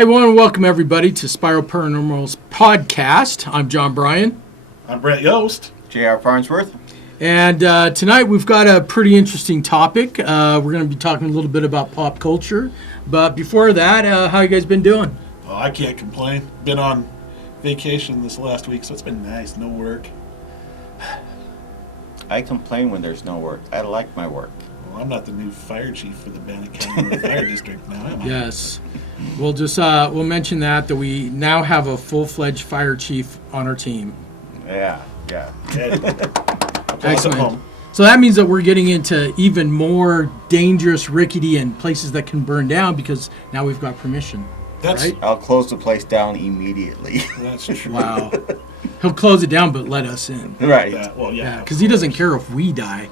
Hey, I want to welcome everybody to SPIRO-Paranormal's podcast. I'm John Bryan. I'm Bret Yost. J.R. Farnsworth. And tonight we've got a pretty interesting topic. We're going to be talking a little bit about pop culture. But before that, how you guys been doing? Oh, I can't complain. Been on vacation this last week, so it's been nice. No work. I complain when there's no work. I like my work. Well, I'm not the new fire chief for the Bannock County Fire District now, am I? Yes. We'll just we'll mention that we now have a full-fledged fire chief on our team. Yeah. Excellent. So that means that we're getting into even more dangerous, rickety, and places that can burn down because now we've got permission. Right? I'll close the place down immediately. That's true. Wow. He'll close it down, but let us in. Right. Yeah, because he doesn't care if we die.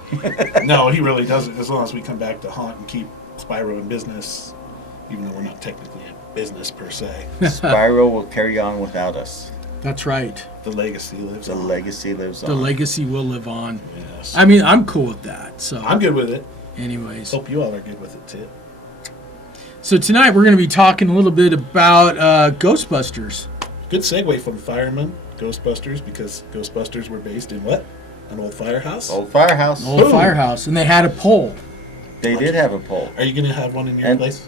No, he really doesn't. As long as we come back to haunt and keep Spyro in business, even though we're not technically in business per se. Spyro will carry on without us. That's right. The legacy lives The on. legacy lives on. The legacy will live on. Yes. I mean, I'm cool with that. So, I'm good with it. anyways. Hope you all are good with it too. So tonight we're going to be talking a little bit about Ghostbusters. Good segue from firemen, Ghostbusters, because Ghostbusters were based in what? An old firehouse? Old firehouse. Old Boom. firehouse, and they had a pole. They did have a pole. Are you going to have one in your place?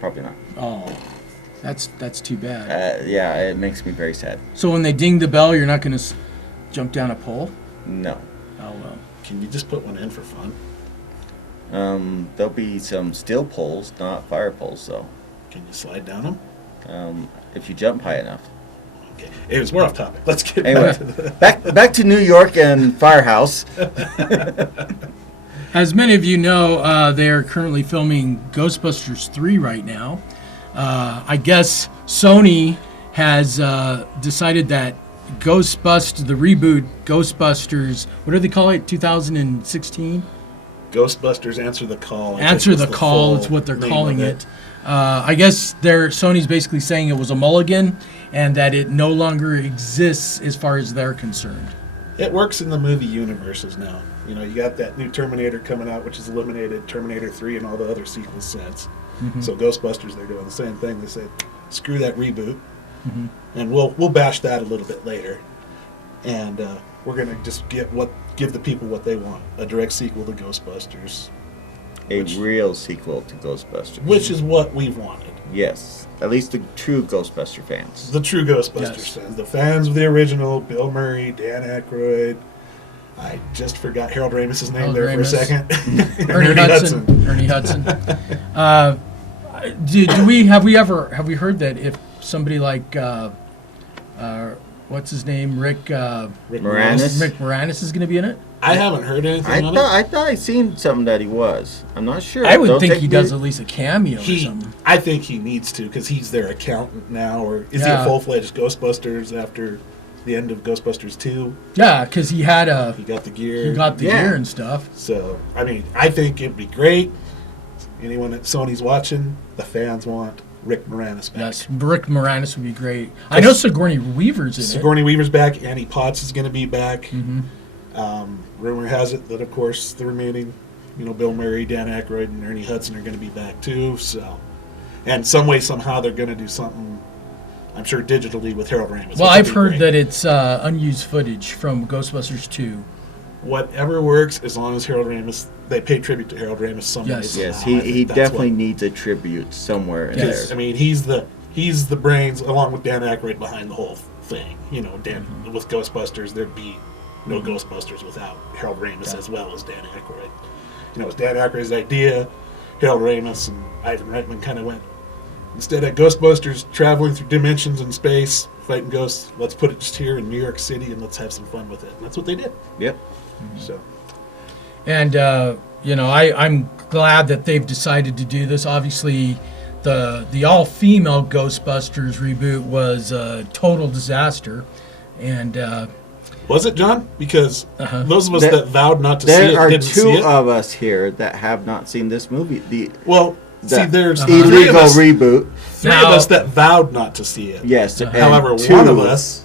Probably not. Oh, that's too bad. Yeah, it makes me very sad. So when they ding the bell, you're not going to jump down a pole? No. Oh, well. Can you just put one in for fun? There'll be some steel poles, not fire poles, though. Can you slide down them? If you jump high enough. Okay. Anyways, we're off topic. Let's get Anyway, back to the... back to New York and firehouse. As many of you know, they are currently filming Ghostbusters 3 right now. I guess Sony has decided that the reboot Ghostbusters, what do they call it, 2016? Ghostbusters Answer the Call. Answer the Call is what they're calling it. I guess Sony's basically saying it was a mulligan and that it no longer exists as far as they're concerned. It works in the movie universes now. You know, you got that new Terminator coming out, which has eliminated Terminator 3 and all the other sequels since. Mm-hmm. So Ghostbusters, they're doing the same thing. They said, screw that reboot. Mm-hmm. And we'll bash that a little bit later. And we're going to just give the people what they want. A direct sequel to Ghostbusters. A real sequel to Ghostbusters. Which is what we've wanted. Yes. At least the true Ghostbuster fans. The true Ghostbusters fans. The fans of the original, Bill Murray, Dan Aykroyd. I just forgot Harold Ramis's name Harold there Ramis. for a second. Ernie Hudson. Have we heard that if somebody like what's his name, Rick Moranis is going to be in it? I haven't heard anything on it. I thought I'd seen something that he was. I'm not sure. I would think he does at least a cameo or something. I think he needs to because he's their accountant now. Or is he a full-fledged Ghostbusters after the end of Ghostbusters 2? Yeah, because he got the gear. gear and stuff. So, I mean, I think it'd be great. Anyone at Sony's watching, the fans want Rick Moranis back. Yes, Rick Moranis would be great. I know Sigourney Weaver's in it. Sigourney Weaver's back. Annie Potts is going to be back. Mm-hmm. Rumor has it that, of course, the remaining, Bill Murray, Dan Aykroyd, and Ernie Hudson are going to be back too. So, and some way, somehow, they're going to do something, I'm sure, digitally with Harold Ramis. Well, I've heard that it's unused footage from Ghostbusters 2. Whatever works, as long as Harold Ramis, they pay tribute to Harold Ramis some way. Yes, he definitely needs a tribute somewhere in there. I mean, he's the brains, along with Dan Aykroyd, behind the whole thing. With Ghostbusters, there'd be no Ghostbusters without Harold Ramis as well as Dan Aykroyd. It was Dan Aykroyd's idea. Harold Ramis and Ivan Reitman kind of went, instead of Ghostbusters traveling through dimensions and space, fighting ghosts, let's put it just here in New York City and let's have some fun with it. And that's what they did. Yep. Mm-hmm. So. And, I'm glad that they've decided to do this. Obviously, the all-female Ghostbusters reboot was a total disaster. And... was it, John? Because those of us that vowed not to see it didn't see it. There are two of us here that have not seen this movie. There's illegal reboot. Three of us that vowed not to see it. Yes. However, one of us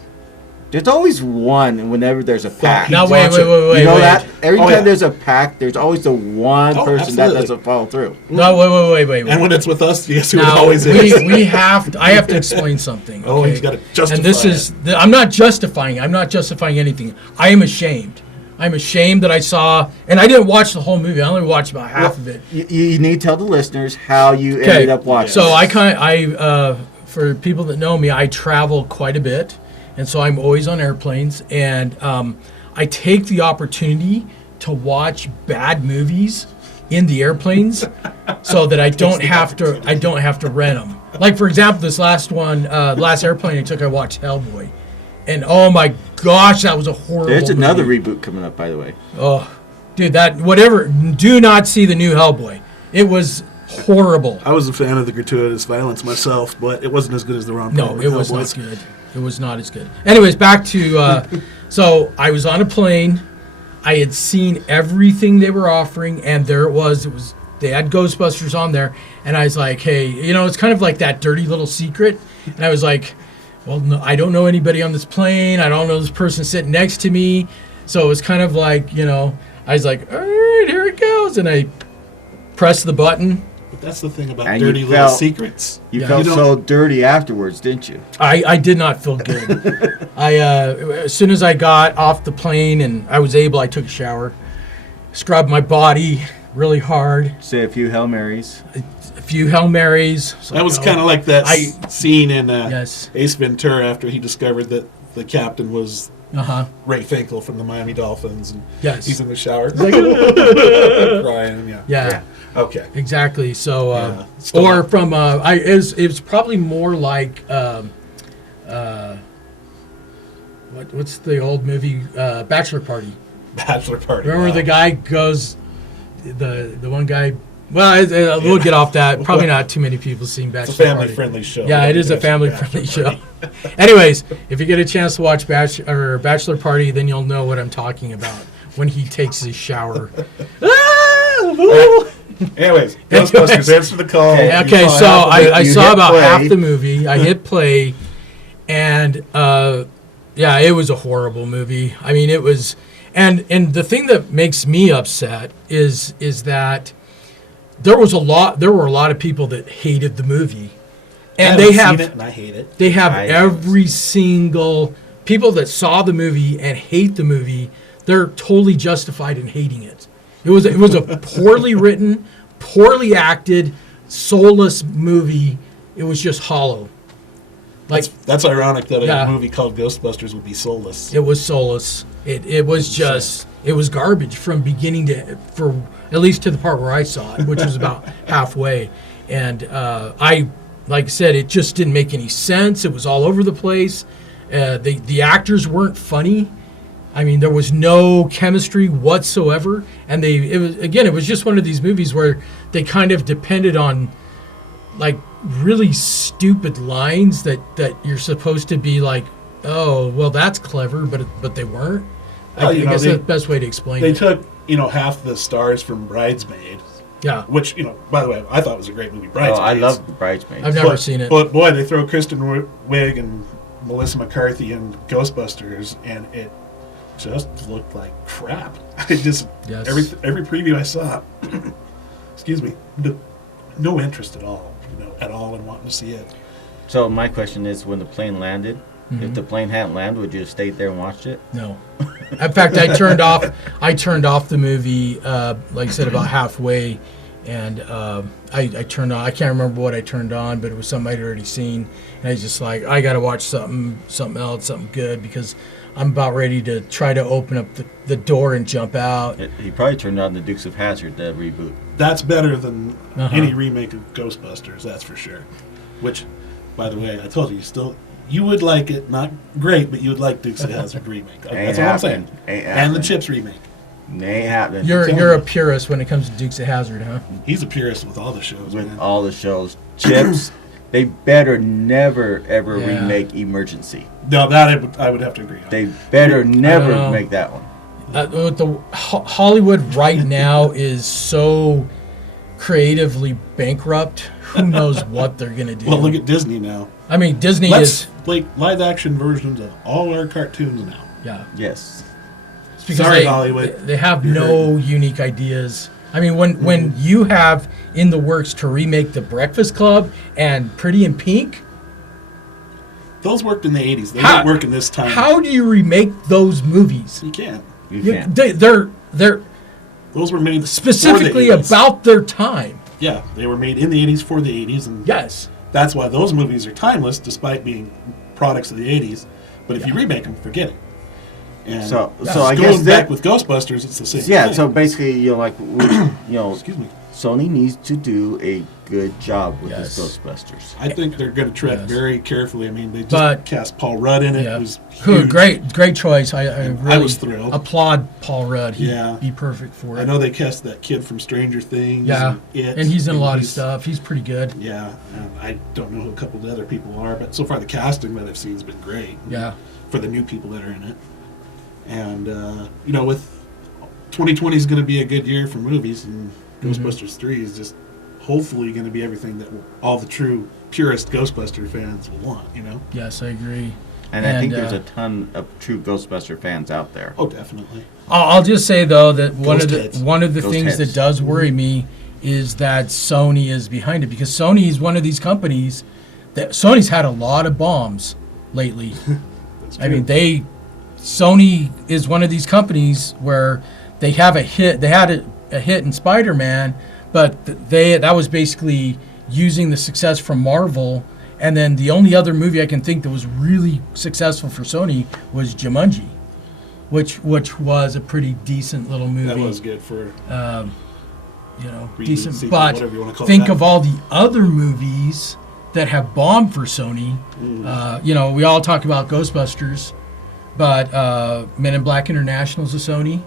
There's always one whenever there's a pack. No, wait. You know wait. that? Every Oh, time yeah. there's a pack, there's always the one person that absolutely. doesn't follow through. No, wait. And when it's with us, yes, it Now, always is. I have to explain something. Oh, okay? he's gotta justify And this is, I'm not justifying anything. I am ashamed. I'm ashamed that I saw, and I didn't watch the whole movie. I only watched about half of it. You need to tell the listeners how you ended up watching. So this. For people that know me, I travel quite a bit, and so I'm always on airplanes, and I take the opportunity to watch bad movies in the airplanes, so that I don't have to rent them. Like for example, this last airplane I took, I watched Hellboy, and oh my gosh, that was a horrible. There's another movie. reboot coming up, by the way. Oh, dude, do not see the new Hellboy. It was horrible. I was a fan of the gratuitous violence myself, but it wasn't as good as the rom-com. No, with it was Hellboy. not good. It was not as good. Anyways, back to so I was on a plane. I had seen everything they were offering, and there it was. They had Ghostbusters on there, and I was like, hey, it's kind of like that dirty little secret. And I was like, well, no, I don't know anybody on this plane. I don't know this person sitting next to me. So it was kind of like, I was like, all right, here it goes, and I pressed the button. But that's the thing about And dirty you little felt- secrets. You Yeah. felt You so dirty afterwards, didn't you? I did not feel good. As soon as I got off the plane and I took a shower, scrubbed my body really hard, Say a few Hail Marys. a few Hail Marys. That was kind of like that scene in Yes. Ace Ventura after he discovered that the captain was Ray Finkel from the Miami Dolphins, and Yes. he's in the shower crying. Yeah. Okay. Exactly. So, Yeah. Still or not- from it was probably more like what's the old movie Bachelor Party? Bachelor party. Remember wow. the guy goes, the one guy. Well, we'll get off that. Probably not too many people seen Bachelor It's a Party. family-friendly show. Yeah, it is a family-friendly show. Anyways, if you get a chance to watch Bachelor Party, then you'll know what I'm talking about when he takes his shower. Anyways, Ghostbusters, answer the call. Okay. You Okay, saw so half of it. I You saw hit about play. half the movie. I hit play, and yeah, it was a horrible movie. I mean, it was, and the thing that makes me upset is that there were a lot of people that hated the movie, and I they haven't have seen it, and I hate it. they have I every single people that saw the movie and hate the movie. They're totally justified in hating it. It was a poorly written, poorly acted, soulless movie. It was just hollow. Like That's ironic that Yeah. a movie called Ghostbusters would be soulless. it was soulless. It was just it was garbage from beginning to for at least to the part where I saw it, which was about halfway. And like I said, it just didn't make any sense. It was all over the place. The actors weren't funny. I mean, there was no chemistry whatsoever, and it was just one of these movies where they kind of depended on like really stupid lines that you're supposed to be like, oh, well, that's clever, but they weren't. Well, I you know, guess they- that's the best way to explain They it. took, half the stars from Bridesmaid, Yeah, which, by the way, I thought was a great movie. Oh, Bridesmaids. I love Bridesmaids. I've never seen it. But boy, they throw Kristen Wiig and Melissa McCarthy in Ghostbusters, and it just looked like crap. It just Yes. every preview I saw, excuse me, no interest at all, in wanting to see it. So my question is, when the plane landed, Mm-hmm. if the plane hadn't landed, would you have stayed there and watched it? No. In fact, I turned off the movie, like I said, about halfway, and I turned on. I can't remember what I turned on, but it was something I'd already seen, and I was just like, I got to watch something else, something good, because I'm about ready to try to open up the door and jump out. He probably turned on the Dukes of Hazzard, the reboot. That's better than Uh-huh. any remake of Ghostbusters, that's for sure. Which, by the way, I told you, you would like it. Not great, but you would like Dukes of Hazzard remake. That's what I'm saying. Ain't And the happening. Chips remake. Ain't happening. You're a purist when it comes to Dukes of Hazzard, huh? He's a purist with all the shows, With man. all the shows. Chips, they better never, ever Yeah. remake Emergency. No, that I would have to agree on. They better never know. make that one. Hollywood right now is so creatively bankrupt, who knows what they're gonna do. Well, look at Disney now. I mean, Disney Let's is like live action versions of all our cartoons now. yeah. Yes. It's because Sorry, they, Hollywood. They have You're no unique ideas. I mean, when you have in the works to remake The Breakfast Club and Pretty in Pink, Those worked in the 80s. They How- don't work in this time. how do you remake those movies? You can't. You can. They're Those were made specifically for the 80s. about their time. Yeah, they were made in the 80s for the 80s, and Yes. that's why those movies are timeless, despite being products of the 80s. But if you remake them, forget it. And So Yeah. I going guess back that. with Ghostbusters, it's the same. Yeah. thing. So basically, Excuse me. Sony needs to do a good job with Yes. this Ghostbusters. I think they're going to tread Yes. very carefully. I mean, they just But- cast Paul Rudd in it. Yeah. It was Who, huge. great choice. I And really I was thrilled. applaud Paul Rudd. He'd Yeah. be perfect for it. I know they cast that kid from Stranger Things. Yeah, It, and he's in a lot of he's- stuff. He's pretty good. Yeah, and I don't know who a couple of the other people are, but so far the casting that I've seen has been great. Yeah. For the new people that are in it. And, with 2020 is going to be a good year for movies, and Mm-hmm. Ghostbusters 3 is just hopefully going to be everything that all the true, purest Ghostbuster fans will want, Yes, I agree. And I think And, there's a ton of true Ghostbuster fans out there. Oh, definitely. I'll just say though that one Ghost of the heads. one of the Ghost things heads. that does worry me is that Sony is behind it, because Sony is one of these companies that Sony's had a lot of bombs lately. That's I mean, Sony is one of these companies where they have a hit. They had a hit in Spider-Man, but that was basically using the success from Marvel. And then the only other movie I can think that was really successful for Sony was Jumanji, which was a pretty decent little movie. that was good for Reboot, Decent. sequel, But whatever you wanna call think that. of all the other movies that have bombed for Sony. We all talk about Ghostbusters, but Men in Black International is a Sony.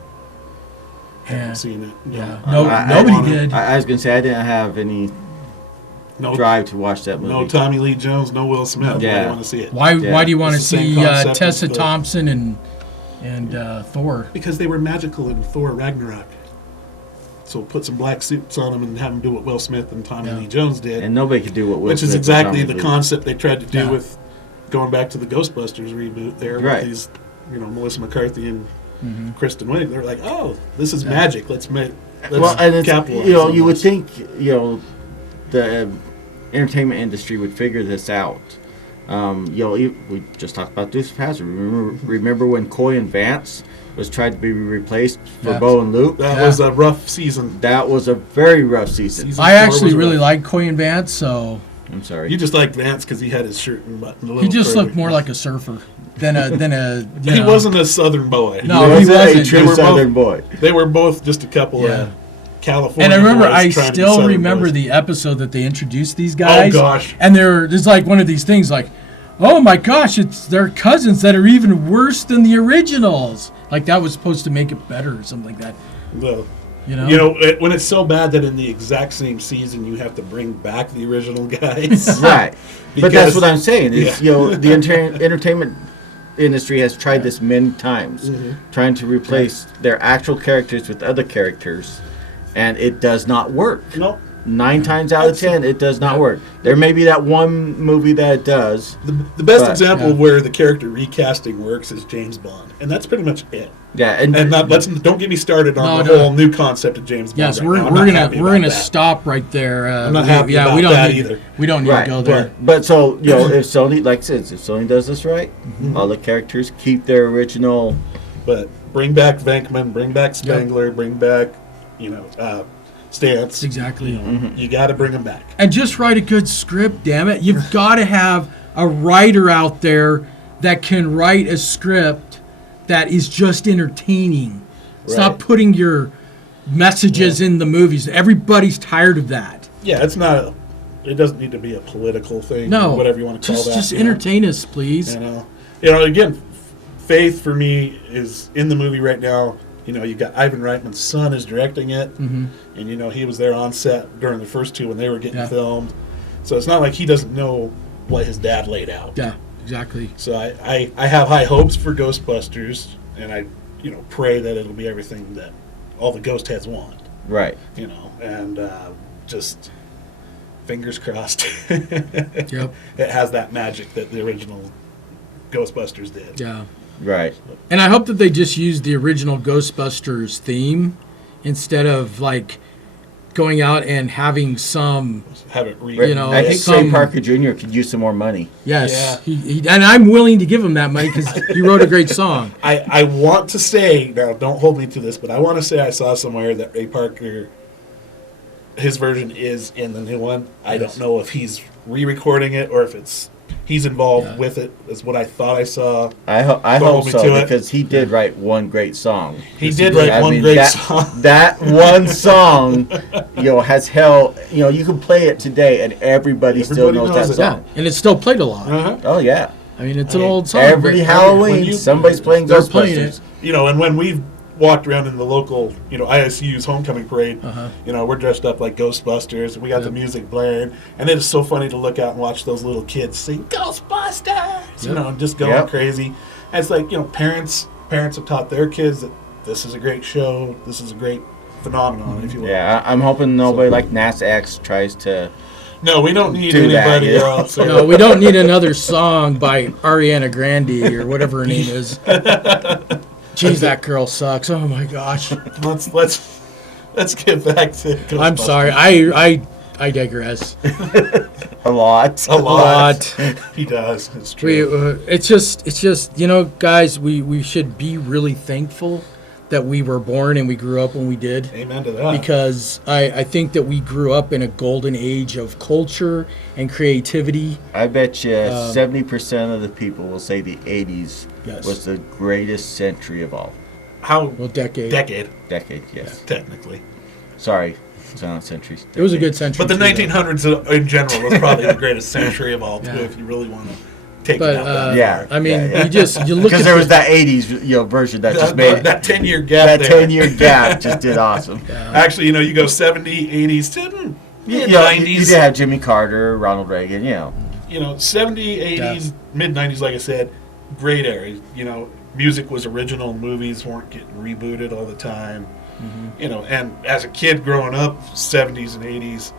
haven't Yeah. seen it. Yeah, I nobody wanna- did. I was gonna say I didn't have any No, drive to watch that movie. no Tommy Lee Jones, no Will Smith. Yeah. Why do you want to see it? Why Yeah. do you want to It's the same see concept as Tessa the- Thompson and Thor? Because they were magical in Thor Ragnarok. So put some black suits on them and have them do what Will Smith and Tommy Yeah. Lee Jones did. And nobody could do what Will which Smith is and exactly Tommy the Lee. concept they tried to do Yeah. with going back to the Ghostbusters reboot there Right. with these, Melissa McCarthy and Kristen Wiig. They're like, oh, this is magic. Let's Well, and it's, capitalize on you would this. think, the entertainment industry would figure this out. We just talked about this past. Remember when Coy and Vance was tried to be replaced for Yeah. Bo and Luke? That Yeah. was a rough season. That was a very rough season. Season I 4 actually was really rough. like Coy and Vance, so I'm sorry. You just liked Vance because he had his shirt and button a little he just further. looked more like a surfer than a. He wasn't a Southern boy. No, He he was a wasn't. true They were Southern boy. They were both just a couple Yeah. of California And I remember, boys I trying to be still Southern remember boys. the episode that they introduced these guys. Oh, gosh. And there's like one of these things like, oh my gosh, it's their cousins that are even worse than the originals. Like that was supposed to make it better or something like that. Well, You know? when it's so bad that in the exact same season you have to bring back the original guys. Right. But Because- that's what I'm saying. Is, Yeah. the entertainment industry has tried this many times, trying to replace their actual characters with other characters, and it does not work. No. 9 times out of 10, it does not work. There may be that one movie that it does. The best But- example Yeah. of where the character recasting works is James Bond, and that's pretty much it. Yeah, And don't get me started on No, the no. whole new concept of James Bond. Yes, right we're now. I'm we're not gonna happy we're about gonna that. stop right there. I'm not happy yeah, about we don't that need, either. We don't need right. to go there. But so if Sony, like I said, if Sony does this right, all the characters keep their original. But bring back Venkman, bring back Spangler, bring back, Stantz. Exactly. You got to bring them back. And just write a good script, damn it. You've got to have a writer out there that can write a script that is just entertaining. Stop Right. putting your messages in the movies. Everybody's tired of that. Yeah, it doesn't need to be a political thing, No. or whatever you want to call that. Just you know? entertain us, please. Again, Faith for me is in the movie right now. You've got Ivan Reitman's son is directing it, and he was there on set during the first two when they were getting Yeah. filmed. So it's not like he doesn't know what his dad laid out. Yeah, exactly. So I have high hopes for Ghostbusters, and I pray that it'll be everything that all the ghost heads want. Right. And just fingers crossed. Yep. It has that magic that the original Ghostbusters did. Yeah. Right. And I hope that they just use the original Ghostbusters theme instead of like going out and having some. Have it You know, I think some- Ray Parker Jr. could use some more money. Yes. Yeah. He, and I'm willing to give him that money because he wrote a great song. I want to say, now don't hold me to this, but I want to say I saw somewhere that Ray Parker, his version is in the new one. I don't know if he's re-recording it or if he's involved with it, is what I thought I saw. I Don't hope hold me so, to it. because he did write one great song. He did write one great song. That one song, has held, you can play it today and everybody still Everybody knows knows that it. song. And it's still played a lot. Uh-huh. Oh, yeah. I mean, it's an old song. Every but Halloween, you- somebody's playing They're playing Ghostbusters. it. And when we've walked around in the local, ISU's homecoming parade, Uh-huh. we're dressed up like Ghostbusters, and we got the music blaring, and it is so funny to look out and watch those little kids sing Ghostbusters, Yep. and just going Yep. crazy. And it's like, parents have taught their kids that this is a great show, this is a great phenomenon, if you will. Yeah, I'm hoping nobody like NASAX tries to. No, we don't need Do that, anybody yeah. else. No, we don't need another song by Ariana Grande or whatever her name is. Jeez, that girl sucks. Oh my gosh. Let's get back to Ghostbusters. I'm sorry. I digress. A lot. A lot. But He does. It's true. it's just guys, we should be really thankful that we were born and we grew up when we did. Amen to that. Because I think that we grew up in a golden age of culture and creativity. I bet you 70% of the people will say the 80s Yes. was the greatest century of all. Well, decade. Decade, Decade, yes. technically. Sorry, it's not centuries. It was a good century. But the too, though. 1900s in general was probably the greatest century of all, too, Yeah. if you really want to take But, it out that Yeah. far. I mean, yeah. you look Because at there was that 80s version that just made that 10-year gap that there. 10-year gap just did awesome. Actually, you go 70, 80s to You mid-90s. did have Jimmy Carter, Ronald Reagan, 70, 80s, mid-90s, like I said, great era. Music was original, movies weren't getting rebooted all the time. And as a kid growing up, 70s and 80s,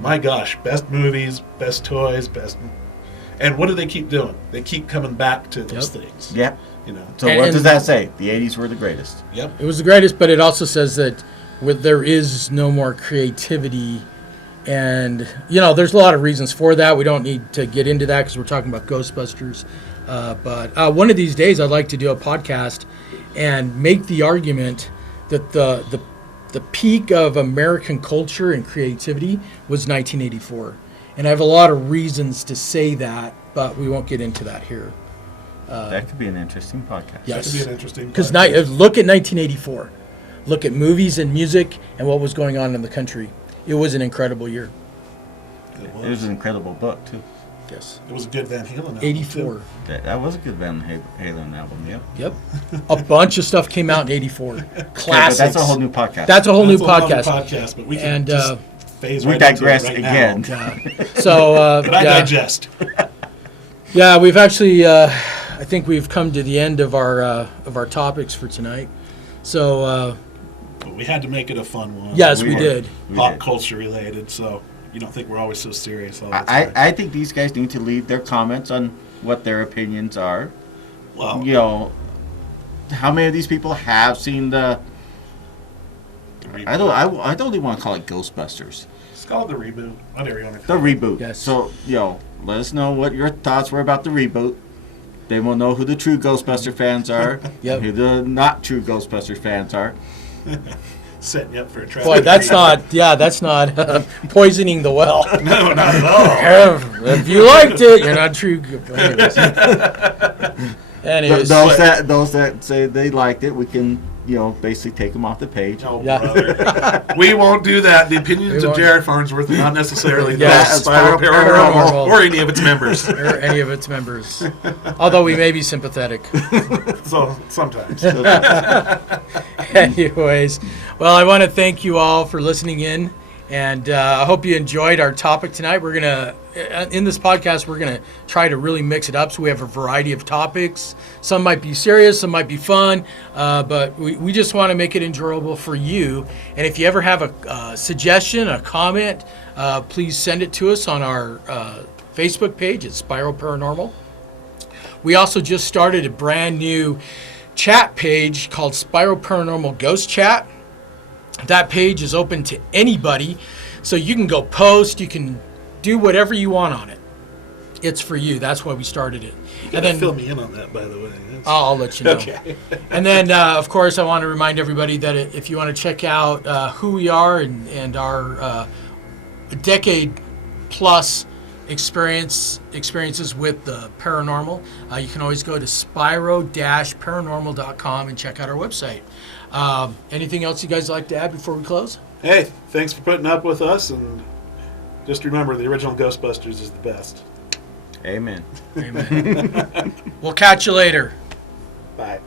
my gosh, best movies, best toys, best. And what do they keep doing? They keep coming back to those things. Yep. So And- what and- does that say? The 80s were the greatest. Yep. It was the greatest, but it also says that there is no more creativity. And, there's a lot of reasons for that. We don't need to get into that because we're talking about Ghostbusters. But one of these days, I'd like to do a podcast and make the argument that the peak of American culture and creativity was 1984. And I have a lot of reasons to say that, but we won't get into that here. That could be an interesting podcast. Yes. That could be an interesting. Because podcast. look at 1984. Look at movies and music and what was going on in the country. It was an incredible year. It was an incredible book, too. Yes. It was a good Van Halen album. 84. too. That was a good Van Halen album, yep. Yep. A bunch of stuff came out in 84. Okay, but Classics. that's a whole new podcast. That's a whole new That's a lot of podcast. But we can And, just phase we right into it digress right again. now. So, But I digest. Yeah, we've actually, I think we've come to the end of our topics for tonight. So, But we had to make it a fun one. yes, we were. did. We Pop did. culture related, so you don't think we're always so serious all the time. I think these guys need to leave their comments on what their opinions are. Well, How many of these people have seen the? I don't even want to call it Ghostbusters. It's called the reboot. Whatever you want to The call it. reboot. Yes. So let us know what your thoughts were about the reboot. Then we'll know who the true Ghostbuster fans are. Yep. Who the not true Ghostbuster fans are. Setting you up for a trap. Boy, that's not poisoning the well. No, not at all. If you liked it, you're not true. Anyways. Those that say they liked it, we can basically take them off the page. Oh, Yeah. brother. We won't do that. The opinions We of won't. Jared Farnsworth are not necessarily Yeah, those it's of Spyro Paranormal. Paranormal or any of its members. Or any of its members. Although we may be sympathetic. So sometimes. Anyways, well, I want to thank you all for listening in, and I hope you enjoyed our topic tonight. We're going to in this podcast, we're going to try to really mix it up so we have a variety of topics. Some might be serious, some might be fun, but we just want to make it enjoyable for you. And if you ever have a suggestion, a comment, please send it to us on our Facebook page at SPIRO-Paranormal. We also just started a brand new chat page called SPIRO-Paranormal Ghost Chat. That page is open to anybody, so you can go post, you can do whatever you want on it. It's for you. That's why we started it. And then fill me in on that, by the way. I'll let you know. Okay. And then, of course, I want to remind everybody that if you want to check out who we are and our decade-plus experiences with the paranormal, you can always go to spiro-paranormal.com and check out our website. Anything else you guys like to add before we close? Hey, thanks for putting up with us, and just remember, the original Ghostbusters is the best. Amen. Amen. We'll catch you later. Bye.